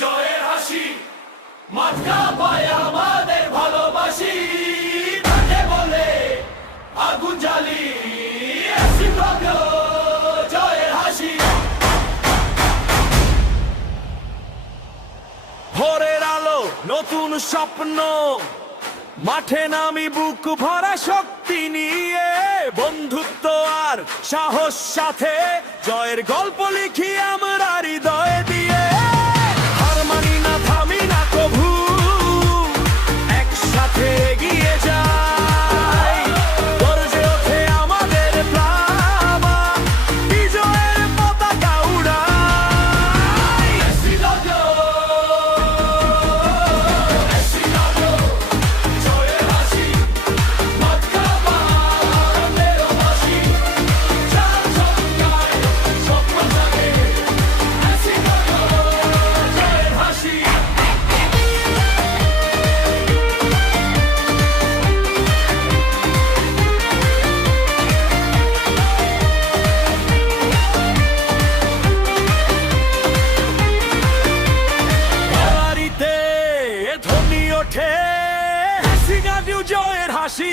জয়ের হাসি মাথা পায় আমাদের ভালোবাসি তাকে বলে আগুন জ্বালি জয়ের হাসি। ভোরের আলো নতুন স্বপ্ন মাঠে নামি বুক ভরা শক্তি নিয়ে বন্ধুত্ব আর সাহস সাথে জয়ের গল্প লিখি আমরা হৃদয়ে দিয়ে হার মানি না থামি না কভু একসাথে এগিয়ে যাই গর্জে ওঠে আমাদের প্লাবন বিজয়ের পতাকা উড়াই। জয়ের হাসি মাথা পায় ভালোবাসি চার ছক্কায় স্বপ্ন জাগে জয়ের হাসি। বাড়িতে ধ্বনি ওঠে জয়ের হাসি।